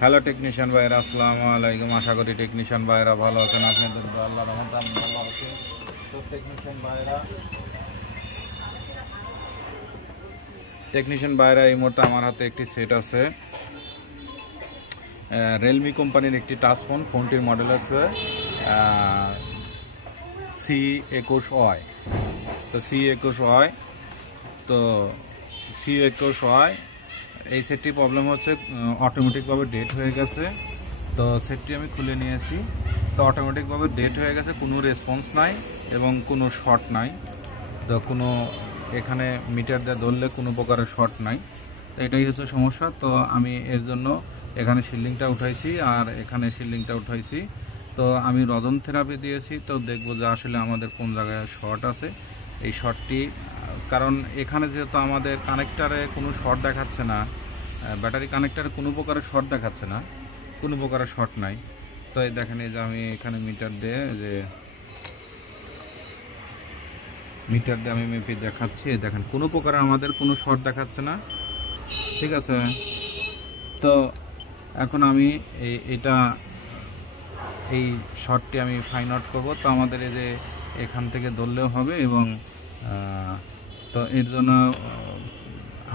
Hello technician ভাইরা, আসসালামু আলাইকুম। আশা করি টেকনিশিয়ান ভাইরা ভালো আছেন। আপনাদের আল্লাহর রহমতে আমি ভালো আছি। তো টেকনিশিয়ান ভাইরা এই মুহূর্তে আমার হাতে একটি সেট আছে, রিয়েলমি কোম্পানির একটি টাচ ফোন। ফোনটির মডেল আছে C21Y। তো C21Y তো C21Y এই সেটটির প্রবলেম হচ্ছে অটোমেটিকভাবে ডেট হয়ে গেছে। তো সেটটি আমি খুলে নিয়েছি। তো অটোমেটিকভাবে ডেট হয়ে গেছে, কোনো রেসপন্স নাই এবং কোনো শর্ট নাই। তো কোনো এখানে মিটার দিয়ে ধরলে কোনো প্রকারের শর্ট নাই। তো এটাই হচ্ছে সমস্যা। তো আমি এর জন্য এখানে শিল্ডিংটা উঠাইছি আর এখানে শিল্ডিংটা উঠাইছি। তো আমি রজন থেরাপি দিয়েছি। তো দেখবো যে আসলে আমাদের কোন জায়গায় শর্ট আছে। এই শর্টটি কারণ এখানে যেহেতু আমাদের কানেক্টারে কোনো শর্ট দেখাচ্ছে না, ব্যাটারি কানেক্টারে কোনো প্রকারের শর্ট দেখাচ্ছে না, কোনো প্রকারের শর্ট নাই। তো এই দেখেন, এই যে আমি এখানে মিটার দিয়ে আমি মেপে দেখাচ্ছি। দেখেন কোনো প্রকার আমাদের কোনো শর্ট দেখাচ্ছে না, ঠিক আছে। তো এখন আমি এই শর্টটি আমি ফাইন্ড আউট করবো। তো আমাদের এই যে এখান থেকে ধরলেও হবে এবং তো এর জন্য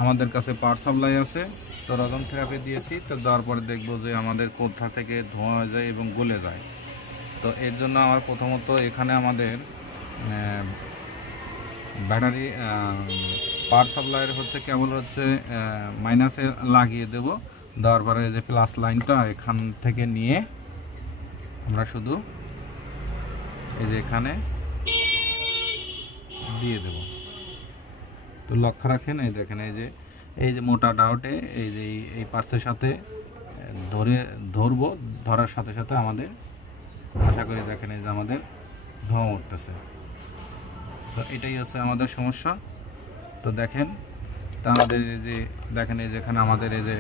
আমাদের কাছে পাওয়ার সাপ্লাই আছে। তো রজন থেরাপি দিয়েছি। তো দেওয়ার পরে দেখবো যে আমাদের কোথা থেকে ধোঁয়া হয়ে যায় এবং গলে যায়। তো এর জন্য আমার প্রথমত এখানে আমাদের ব্যাটারি পাওয়ার সাপ্লাইয়ের হচ্ছে কেবল হচ্ছে মাইনাসে লাগিয়ে দেব। দেওয়ার পরে যে প্লাস লাইনটা এখান থেকে নিয়ে আমরা শুধু এই যে এখানে দিয়ে দেব। তো লক্ষ্য রাখেন, এই দেখেন এই যে মোটা ডাউটে এই পার্সের সাথে ধরার সাথে সাথে আমাদের আশা করি দেখেন এই যে আমাদের ধোঁয়া উঠতেছে। তো এটাই হচ্ছে আমাদের সমস্যা। তো দেখেন, তা আমাদের এই যে দেখেন এই যেখানে আমাদের এই যে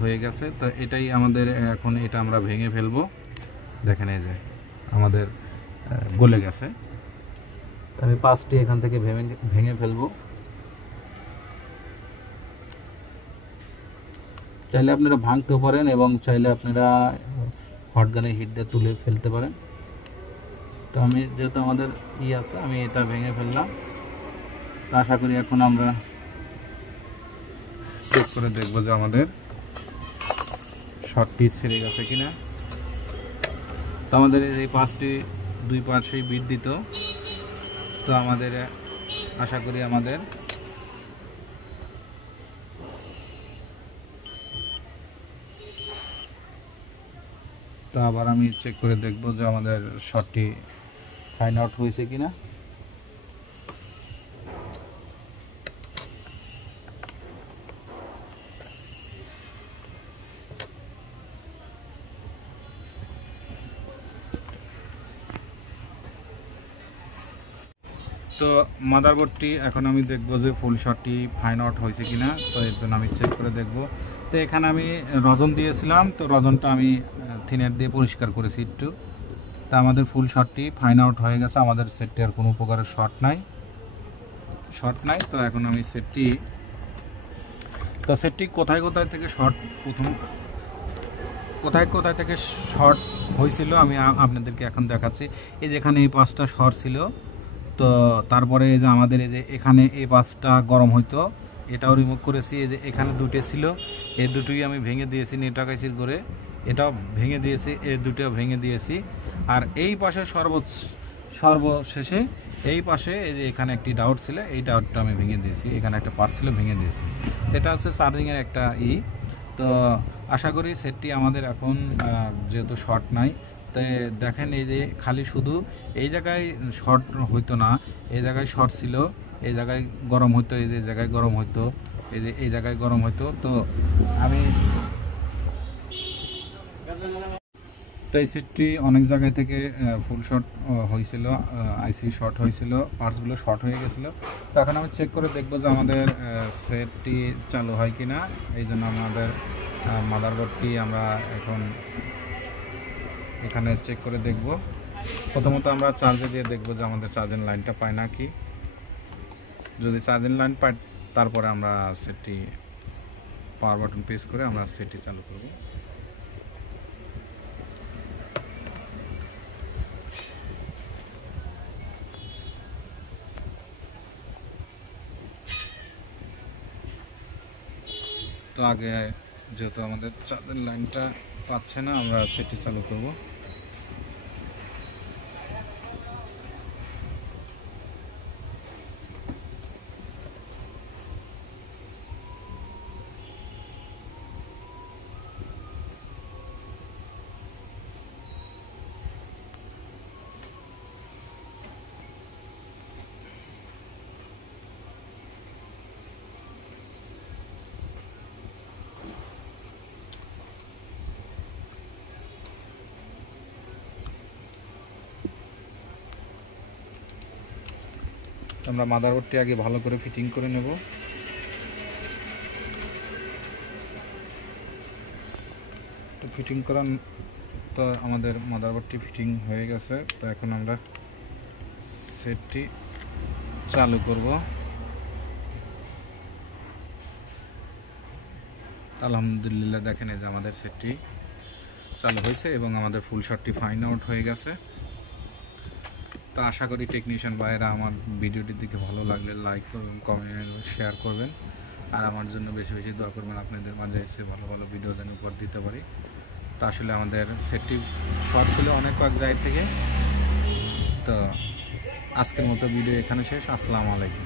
হয়ে গেছে। তো এটাই আমাদের এখন এটা আমরা ভেঙে ফেলবো। দেখেন এই যে আমাদের গলে গেছে। তো আমি পাঁচটি এখান থেকে ভেঙে ফেলবো। চাইলে আপনারা ভাঙতেও পারেন এবং চাইলে আপনারা হটগানে হিট দিয়ে তুলে ফেলতে পারেন। তো আমি যেহেতু আমাদের আছে, আমি এটা ভেঙে ফেললাম। তো আশা করি এখন আমরা চেক করে দেখবো যে আমাদের শর্টটি ছেড়ে গেছে কিনা। তো আমাদের এই পাঁচটি দুই পাশেই বিদ্যুৎ। তো আমাদের আশা করি আমাদের তো আবার আমি চেক করে দেখবো যে আমাদের শর্টটি ফাইন্ড আউট হয়েছে কিনা। তো মাদারবোর্ডটি এখন আমি দেখবো যে ফুল শটটি ফাইন্ড আউট হয়েছে কিনা। তো এর জন্য আমি চেক করে দেখব। তো এখানে আমি রজন দিয়েছিলাম, তো রজনটা আমি থিনার দিয়ে পরিষ্কার করেছি একটু। তা আমাদের ফুল শটটি ফাইন্ড আউট হয়ে গেছে। আমাদের সেটটি আর কোনো প্রকারের শর্ট নাই। তো এখন আমি সেটটি কোথায় থেকে শর্ট কোথায় থেকে শর্ট হয়েছিল আমি আপনাদেরকে এখন দেখাচ্ছি। এই যেখানে এই পাঁচটা শর্ট ছিল। তো তারপরে এই যে আমাদের এই যে এখানে এই পাঁচটা গরম হইতো, এটাও রিমুভ করেছি। এই যে এখানে দুটো ছিল, এই দুটোই আমি ভেঙে দিয়েছি নেটাকাইসির করে। এটাও ভেঙে দিয়েছি, এই দুটোও ভেঙে দিয়েছি। আর এই পাশে সর্বশেষে এই পাশে এই যে এখানে একটি ডাউট ছিল, এই ডাউটটা আমি ভেঙে দিয়েছি। এখানে একটা পার্ট ছিল, ভেঙে দিয়েছি। এটা হচ্ছে চার্জিংয়ের একটা তো আশা করি সেটটি আমাদের এখন যেহেতু শর্ট নাই। তাই দেখেন এই যে খালি শুধু এই জায়গায় শর্ট হইতো না, এই জায়গায় শর্ট ছিল, এই জায়গায় গরম হইতো, এই যে জায়গায় গরম হইতো, এই জায়গায় গরম হইতো। তো আমি এই সেটটি অনেক জায়গায় থেকে ফুল শর্ট হয়েছিল, আইসি শর্ট হয়েছিল, পার্টসগুলো শর্ট হয়ে গেছিলো। তো এখন আমি চেক করে দেখবো যে আমাদের সেটটি চালু হয় কিনা। এই জন্য আমাদের মাদারবোর্ডটি আমরা এখন এখানে চেক করে দেখব। প্রথমত আমরা চার্জে দিয়ে দেখব যে আমাদের চার্জিং লাইনটা পায় না কি। যদি চার্জিং লাইন পাই, তারপরে আমরা সেটটি পাওয়ার বাটন প্রেস করে আমরা সেটটি চালু করব। তো আগে যেহেতু আমাদের চার্জের লাইনটা পাচ্ছে না, আমরা সেটটি চালু করব। আমরা মাদারবোর্ডটি আগে ভালো করে ফিটিং করে নেব। তো ফিটিং করা তো আমাদের মাদারবোর্ডটি ফিটিং হয়ে গেছে। তো এখন আমরা সেটটি চালু করব। আলহামদুলিল্লাহ, দেখেন এই যে আমাদের সেটটি চালু হয়েছে এবং আমাদের ফুল শটটি ফাইন আউট হয়ে গেছে। তো আশা করি টেকনিশিয়ান ভাইয়েরা আমার ভিডিওটির দিকে ভালো লাগলে লাইক করবেন, কমেন্ট, শেয়ার করবেন, আর আমার জন্য বেশি বেশি দোয়া করবেন। আপনাদের মাঝে এসে ভালো ভালো ভিডিও যেন উপর দিতে পারি। তো আসলে আমাদের সেটটি শর্ট ছিল অনেক কয়েক জায়গা থেকে। তো আজকের মতো ভিডিও এখানে শেষ। আসসালামু আলাইকুম।